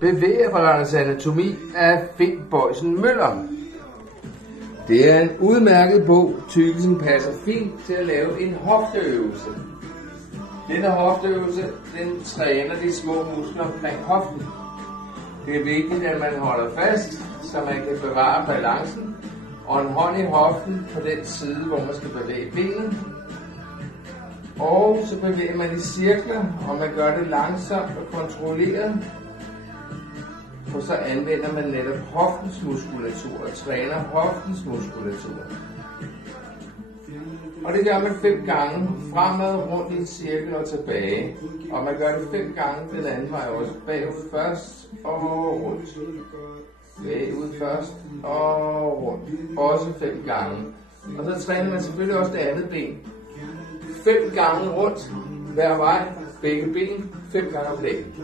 Bevægeapparatets anatomi af Finn Bojsen Møller. Det er en udmærket bog. Tykkelsen passer fint til at lave en hofteøvelse. Denne hofteøvelse, den træner de små muskler omkring hoften. Det er vigtigt, at man holder fast, så man kan bevare balancen, og en hånd i hoften på den side, hvor man skal bevæge benet. Og så bevæger man i cirkler, og man gør det langsomt og kontrolleret. For så anvender man netop hoftens muskulatur og træner hoftens muskulatur. Og det gør man 5 gange, fremad, rundt i en cirkel og tilbage. Og man gør det 5 gange den anden vej også. Bagud først og rundt. Bagud først og rundt. Også 5 gange. Og så træner man selvfølgelig også det andet ben. 5 gange rundt hver vej, begge ben, 5 gange om dagen.